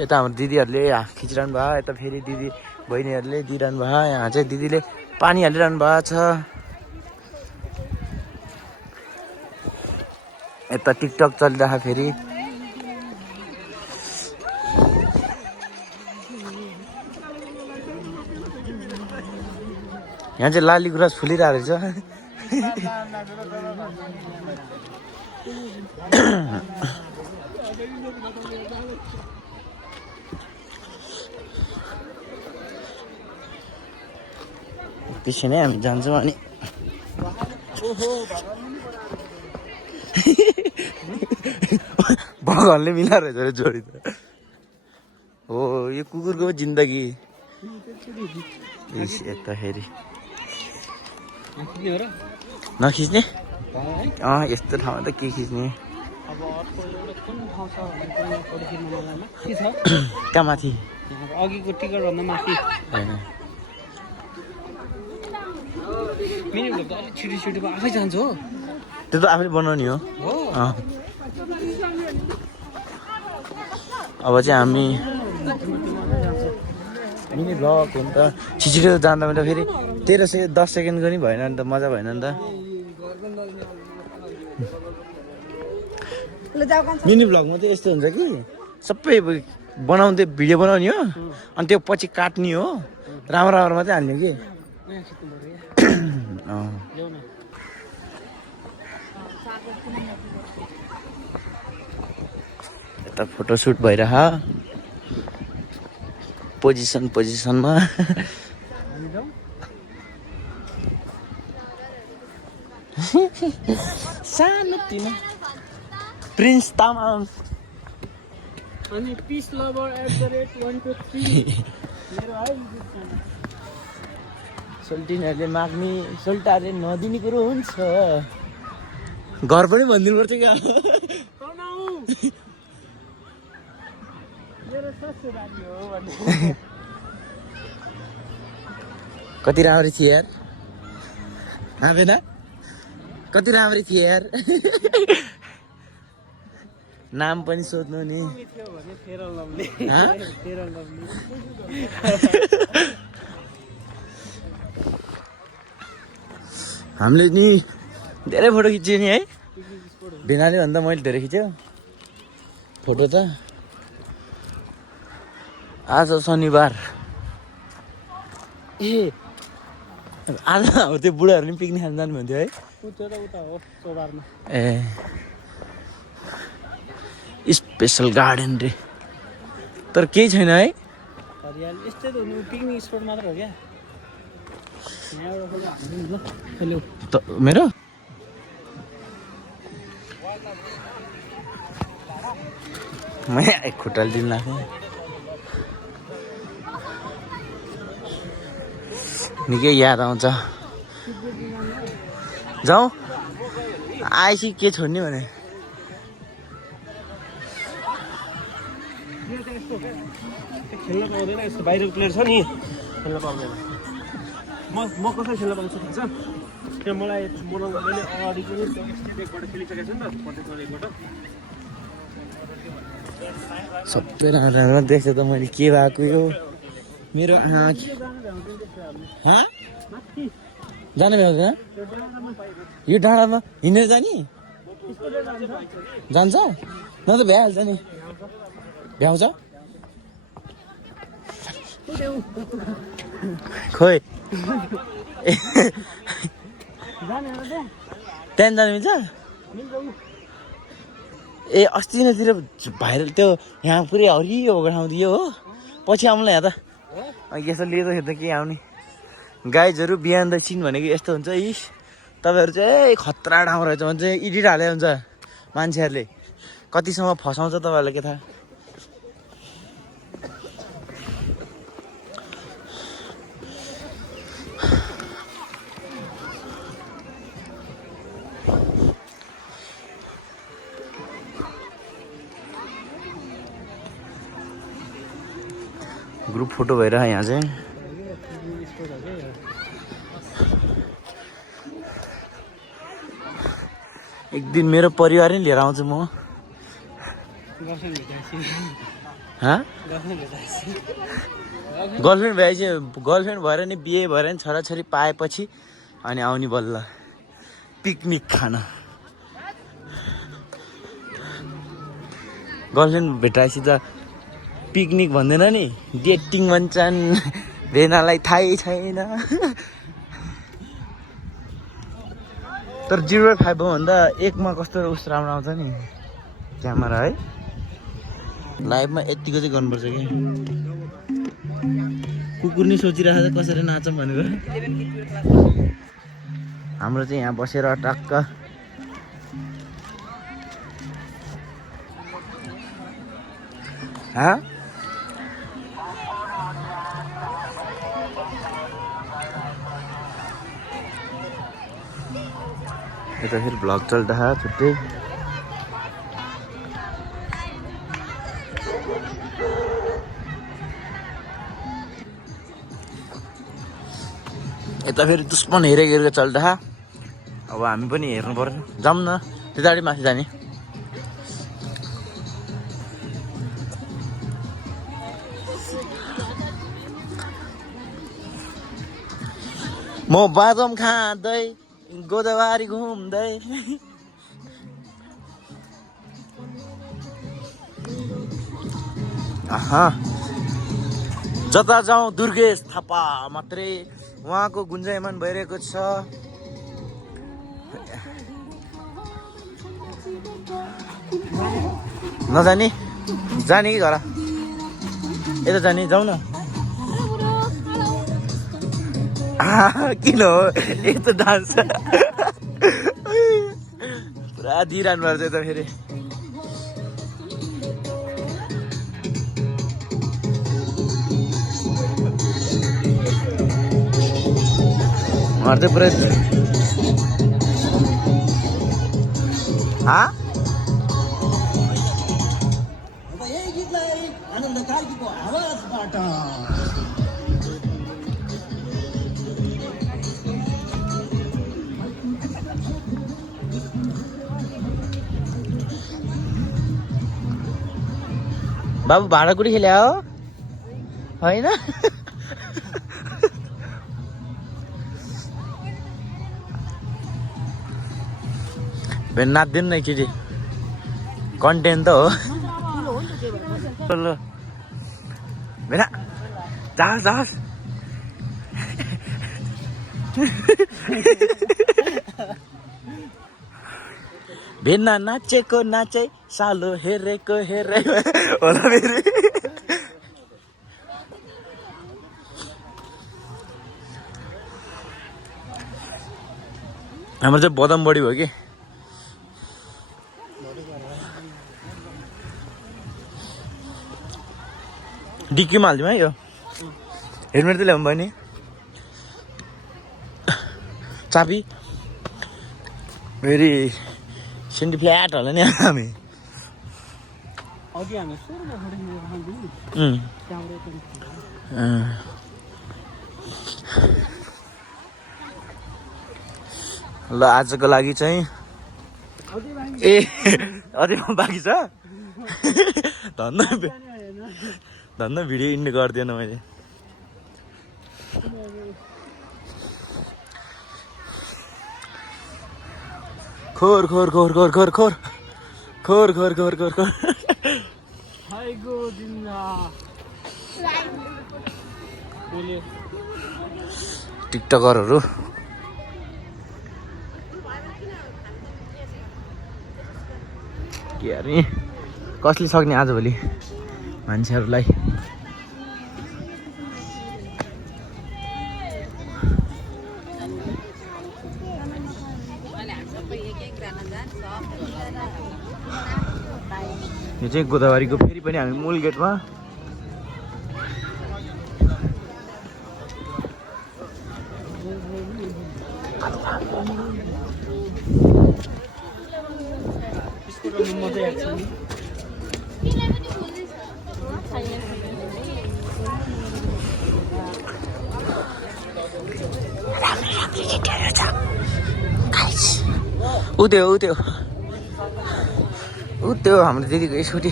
यता हाम्रो दिदीहरूले खिचिरहनु भयो यता फेरि दिदी बहिनीहरूले दिइरहनु भयो यहाँ चाहिँ दिदीले पानी हालिरहनु भएको छ यता टिकटक चलिरहेको फेरि यहाँ चाहिँ लाली गुराँस फुलिरहेको रहेछ त्यसै नै हामी जान्छौँ अनि भगवानले मिलाएर रहेछ जोडी त हो यो कुकुरको जिन्दगी यता फेरि नखिच्ने यस्तो ठाउँमा त के खिच्ने कहाँ माथि अघिको टिकट भन्दा माथि होइन मिनी भ्लग त अलिक छिटो आफै जान्छ हो त्यो त आफैले बनाउने हो अब चाहिँ हामी मिनी भ्लग हो नि त छिटो जाँदा त फेरि 10 सेकेन्डको नि भएन नि त मजा भएन नि त मिनी भ्लगमा चाहिँ यस्तो हुन्छ कि सबै बनाउँदै भिडियो बनाउने हो अनि त्यो पछि काट्ने हो राम्रो राम्रो मात्रै हाल्ने कि यता फोटोसुट भइरह पोजिसनमा सानो तिनो प्रिन्स तामाङ अनि पिस लभर @123 मेरो है सोल्टिनहरूले माग्ने सोल्टाहरूले नदिने कुरो हुन्छ घर पनि भनिदिनु पर्छ क्या कति राम्रो थियो यार बेना कति राम्रै थिए यार नाम पनि सोध्नु नि हामीले नि धेरै फोटो खिच्यो नि है ढिनाले भन्दा मैले धेरै खिच्यो फोटो त आज शनिबार ए आज हो त्यो बुढाहरूले पनि पिकनिक खान जानु भन्थ्यो है ए स्पेसल गार्डन रे तर केही छैन है पिकनिक स्पोट मात्र हो क्या मेरो मैं एक खुट्टाले दिन लाग्यो निकै याद आउँछ जाउँ आएपछि के छोड्ने भने खेल्न पाउँदैन यस्तो बाहिरको प्लेयर छ नि खेल्न पाउँदैन म कसरी खेल्न पाउँछु थाहा छ त्यो मलाई मैले अगाडि पनि एकबाट खेलिसकेको छु नि त प्रत्येक एकबाट सबै राम्रो देख्छ त मैले के भएको यो मेरो जानु भ्याउँदैन यो डाँडामा हिँडेर जाने जान्छ न त भ्याइहाल्छ नि भ्याउँछ खोइ त्यहाँ जानु मिल्छ ए अस्ति नैतिर भाइरल त्यो यहाँ पुरै हरियो भएको ठाउँ दियो हो पछि आउँला यहाँ त यसो लिएको त के आउने गाइजहरू बिहान द चिन भनेको यस्तो हुन्छ इस तपाईँहरू चाहिँ खतरा ठाउँ रहेछ भने चाहिँ एडिट हाले हुन्छ मान्छेहरूले कतिसम्म फसाउँछ तपाईँहरूलाई के थाहा ग्रुप फोटो भइरह यहाँ चाहिँ एक दिन मेरो परिवार नै लिएर आउँछु म गर्लफ्रेन्ड भएपछि गर्लफ्रेन्ड भएर नि बिहे भएर नि छोराछोरी पाएपछि अनि आउने बल्ल पिकनिक खान गर्लफ्रेन्ड भेटाएपछि त पिकनिक भन्दैन नि डेटिङ भन्छन् रेनालाई थाहै छैन तर 0.5 भन्दा 1 मा कस्तो उस राम्रो आउँछ नि क्यामेरा है लाइभमा यतिको चाहिँ गर्नुपर्छ कि कुकुर नि सोचिरहेको छ कसरी नाचौँ भनेको हाम्रो चाहिँ यहाँ बसेर टक्क यता फेरि भ्लग चल्दा छुट्टै यता फेरि दुश्मन हेरेको चल्दा अब हामी पनि हेर्नु पर्छ जाऊँ न त्यताडि माथि जाने म बादाम खाँदै गोदावरी घुम्दै जता जाउँ दुर्गेश थापा मात्रै उहाँको गुन्जायमान भइरहेको छ नजाने जाने कि घर यता जाने जाउँ न किन हो एक त डान्स पुरा दिइरहनु भएको छ यता फेरि पुरा यही गीतलाई आनन्द कार्कीको आवाजबाट बाबु भाँडाकुटी खेल्या हो होइन नाच्दैन न एकचोटि कन्टेन्ट त हो ल भेना जाओस् जाओस् भेना नाचेको नाचै सालो हेरेको हेरे होला फेरि हाम्रो चाहिँ बदम बढी भयो कि डिक्कीमा हालिदिउँ है यो हेलमेट त ल्याउनु भयो नि चाबी फेरि सेन्डी फ्ल्याट होला नि हामी ल आजको लागि चाहिँ ए अझै बाँकी छ धन्न भिडियो इन्ड गर्दिएन मैले खोर खोर खोर खोर खोर खोर खोर खोर खोर खोर खोर टिकटकरहरू के अरे कसले सक्ने आजभोलि मान्छेहरूलाई यो चाहिँ गोदावरीको फेरि पनि हामी मूल गेटमा त्यो हाम्रो दिदीको स्कुटी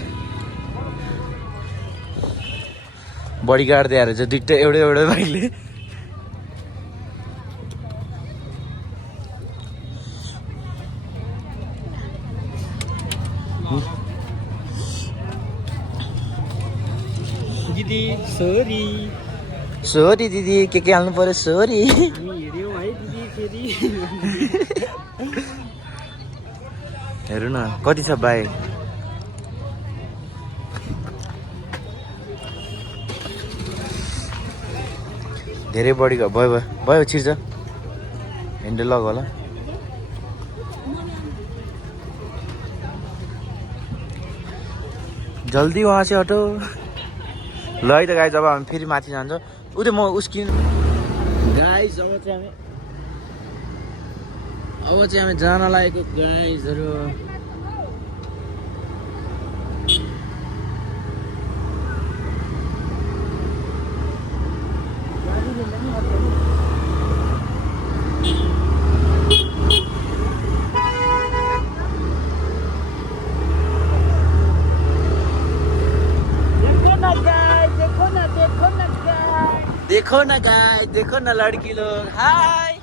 बडी गार्ड दिएर चाहिँ दुइटा एउटै बाइकले दिदी सरी सोरी दिदी के हाल्नु पर्यो सोरी हेर्यौ है दिदी फेरि हेर्नु न कति छ बाइक धेरै बढी भयो भयो छिर्छ हेन्डल लग होला जल्दी वहाँ से हटो ल है त गाइज अब हामी फेरि माथि जान्छौँ उतै म उस्किन गाइज अब चाहिँ हामी जान लागेको गाइजहरू देखो ना गाय देखो ना लड़की लोग हाय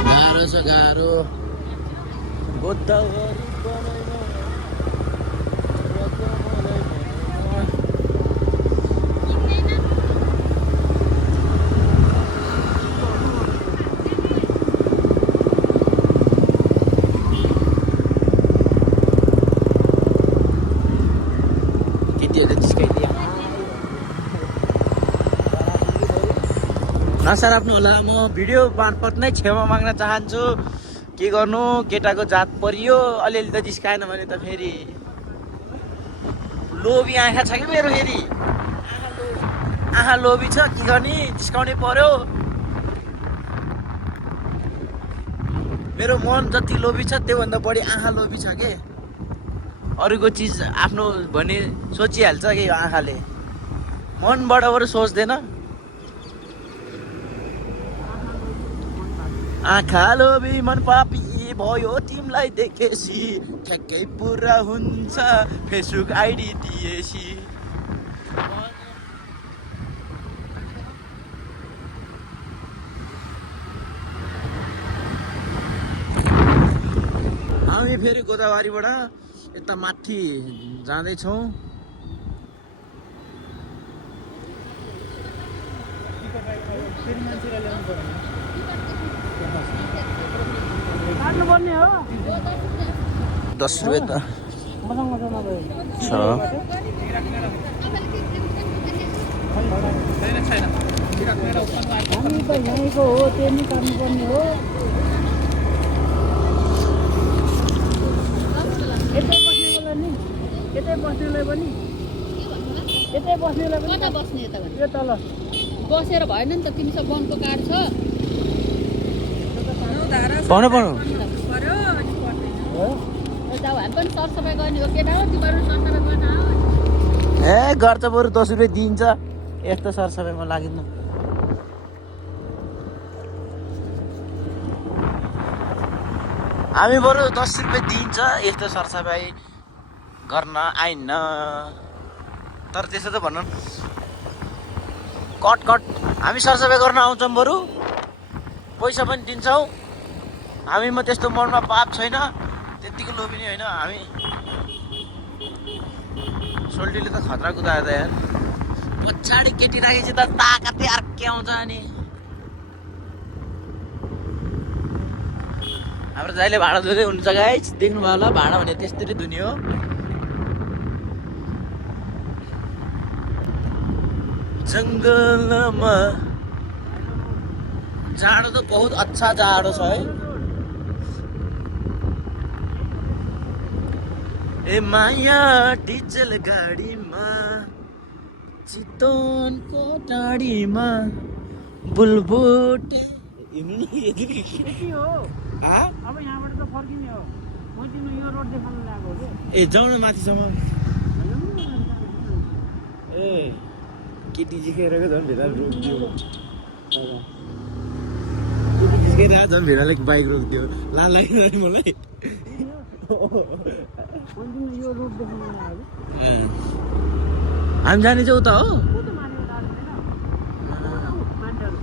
गाह्रो छ गाह्रो गोदावरी नसार आफ्नो होला म भिडियो मार्फत नै क्षमा माग्न चाहन्छु के गर्नु केटाको जात परियो अलिअलि त जिस्काएन भने त फेरि लोभी आँखा छ कि मेरो फेरि आँखा लोभी छ के गर्ने जिस्काउनै पर्यो मेरो मन जति लोभी छ त्योभन्दा बढी आँखा लोभी छ के अरूको चिज आफ्नो भने सोचिहाल्छ कि यो आँखाले मनबाट बरु सोच्दैन आँखा लोभी मन पापी भयो तिमीलाई देखेसी ठ्याक्कै पुरा हुन्छ फेसबुक आइडी दिएसी हामी फेरि गोदावरीबाट यता माथि जाँदैछौँ काट्नुपर्ने हो 10 रुपियाँ त छ हामी त यहीँको हो त्यो नि काट्नुपर्ने हो यतै बस्नेलाई नि यतै बस्नेलाई पनि यतै बस्नेलाई पनि कता बस्ने यता यो तल बसेर भएन नि त 300 वनको कार्ड छ पाउनु जाऊ हामी पनि सरसफाइ गर्ने हो केटा हो तिमीहरू सरसफाइ गर्न आऊ ए गर्छ बरु 10 रुपियाँ दिन्छ यस्तो सरसफाइमा लाग्नु हामी बरु 10 रुपियाँ दिन्छ यस्तो सरसफाइ गर्न आइन्न तर त्यसो त भन्नु कट हामी सरसफाइ गर्न आउँछौँ बरु पैसा पनि दिन्छौँ हामीमा त्यस्तो मनमा पाप छैन त्यतिको लोभी नै होइन हामी सोल्टीले त खतरा कुदायो त यार पछाडि केटी राखेपछि त ताकतै अर्कै आउँछ अनि हाम्रो दाइले भाडा धुँदै हुन्छ गाइस देख्नु भयो होला भाडा भने त्यस्तरी धुने हो जङ्गलमा जाडो त बहुत अच्छा जाडो छ है ए माया डिजल गाडीमा चितवनको टाढीमा बुलबुटे यति हो अब यहाँबाट त फर्किने हो म तिम्रो यो रोड देखाउन लागेको हो ए जाउँ न माथिसम्म ए केटी जिकेरको झन् भेडा रोकिदियो केटी जिकेर झन् भेडाले बाइक रोकिदियो लाल लाग्यो नि मलाई यो रोड देखाउन लागेको हामी जाने चाहिँ उता हो को त मानेको टाढो छैन मान्छेहरू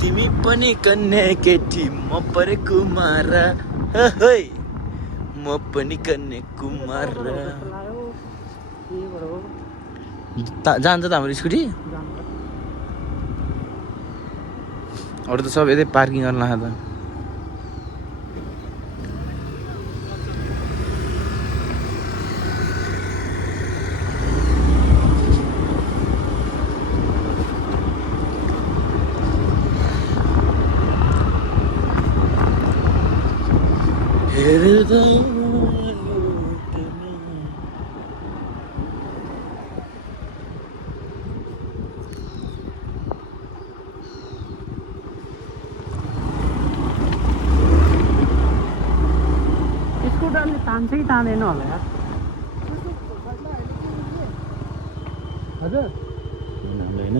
तिमी पनि कन्या केटी म परे कुमार है म पनि कन्या कुमार लाग्यो त्यहीबाट हो जान्छ त हाम्रो स्कुटी अरू त सब यतै पार्किङ गर्न लाग्यो त स्कुटरले तान्छै ताँदैन होला यार हजुर होइन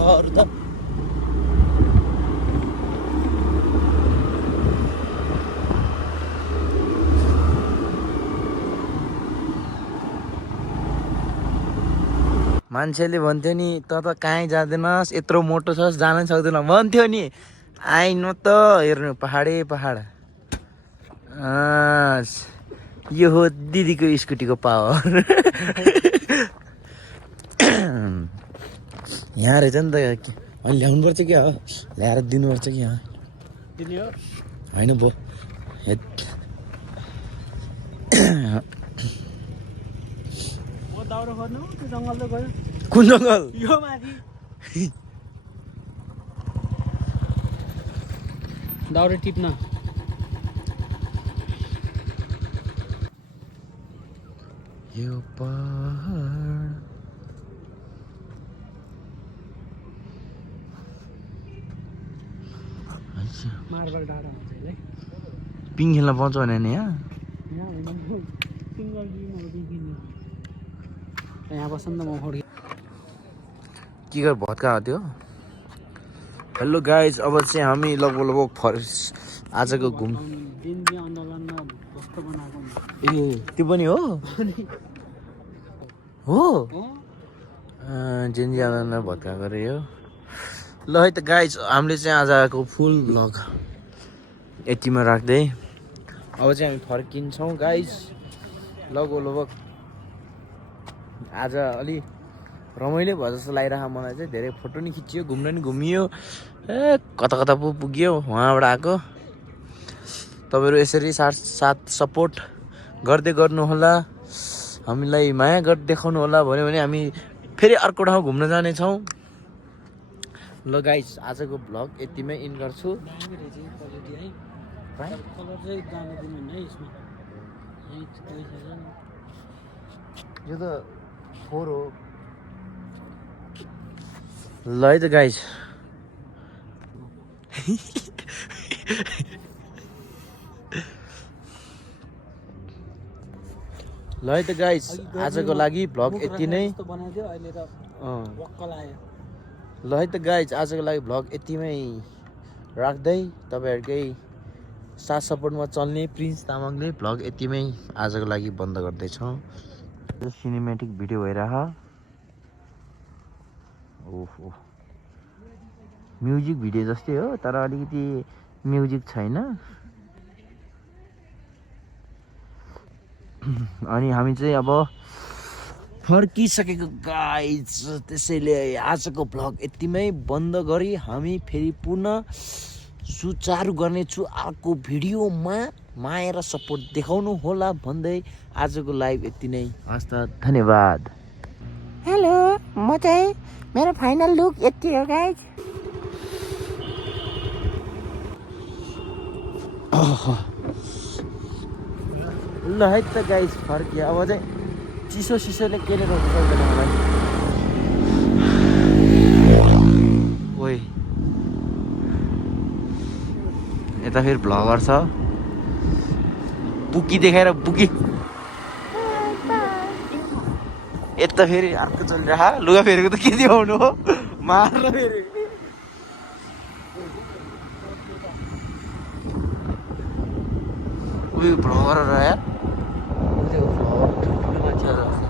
अरू त मान्छेले भन्थ्यो नि त कहीँ जाँदैनस् यत्रो मोटो छस् जानै सक्दैन भन्थ्यो नि आइनु त हेर्नु पहाडै पहाड यो हो दिदीको स्कुटीको पावर यहाँ रहेछ नि त अनि ल्याउनुपर्छ क्या हो ल्याएर दिनुपर्छ कि दिने हो होइन बो म दाउरो गर्नु त्यो जङ्गल त गयो कुन जङ्गल यो माथि दाउरे टिप्न यो पहाड मार्बल डाँडा हुन्छ अहिले पिङ खेल्न पाउँछ भने नि यहाँ यहाँ होइन सिङ्गल टिमहरू देखिने यहाँ बस्छ नि त म फर्केँ के गर भत्का हो त्यो हेलो गाइज अब चाहिँ हामी लगभग आजको घुम दिन आन्दोलनमा ध्वस्त बनाएको हुन्छ ए त्यो पनि हो हो जेन्जी आन्दोलनमा भत्का गरे हो ल है त गाइज हामीले चाहिँ आजको फुल भ्लग यतिमा राख्दै अब चाहिँ हामी फर्किन्छौँ गाइज लगभग आज अलि रमाइलो भयो जस्तो लागिरहेको मलाई चाहिँ धेरै फोटो नि खिचियो घुम्न नि घुमियो ए कता कता पो पुग्यो वहाँबाट आएको तपाईँहरू यसरी साथ सपोर्ट गर्दै गर्नुहोला हामीलाई माया गर्दै देखाउनु होला भन्यो भने हामी फेरि अर्को ठाउँ घुम्न जानेछौँ ल गाइस आजको भ्लग यतिमै इन गर्छु कलर चाहिँ जानु दिनुहुन्न है यसमा यो त फोहोर हो ल है त गाइस ल है त गाइस आजको लागि भ्लग यति नै बनाइदियो अहिले त वक्कल आयो ल है त गाइस आजको लागि भ्लग यतिमै राख्दै तपाईँहरूकै साथ सपोर्टमा चल्ने प्रिन्स तामाङले भ्लग यतिमै आजको लागि बन्द गर्दैछौँ सिनेमेटिक भिडियो भइरह ओहो म्युजिक भिडियो जस्तै हो तर अलिकति म्युजिक छैन अनि हामी चाहिँ अब फर्किसकेको गाइज त्यसैले आजको भ्लग यतिमै बन्द गरी हामी फेरि पुनः सुचारू गर्नेछु अर्को भिडियोमा माया र सपोर्ट देखाउनु होला भन्दै आजको लाइभ यति नै हस् त धन्यवाद हेलो म चाहिँ मेरो फाइनल लुक यति हो गाइज ल है त गाइस फर्कियो अब चाहिँ चिसोले केले रोक्नु सक्दैन मलाई ओइ यता फेरि भ्लगर छ बुकी देखाएर बुकी यता फेरि अर्को चलिरह लुगा फेरेको त के देखाउनु हो मार्न फेरि उयो भ्लगर हो यार ठुल्ठुलो मान्छेहरू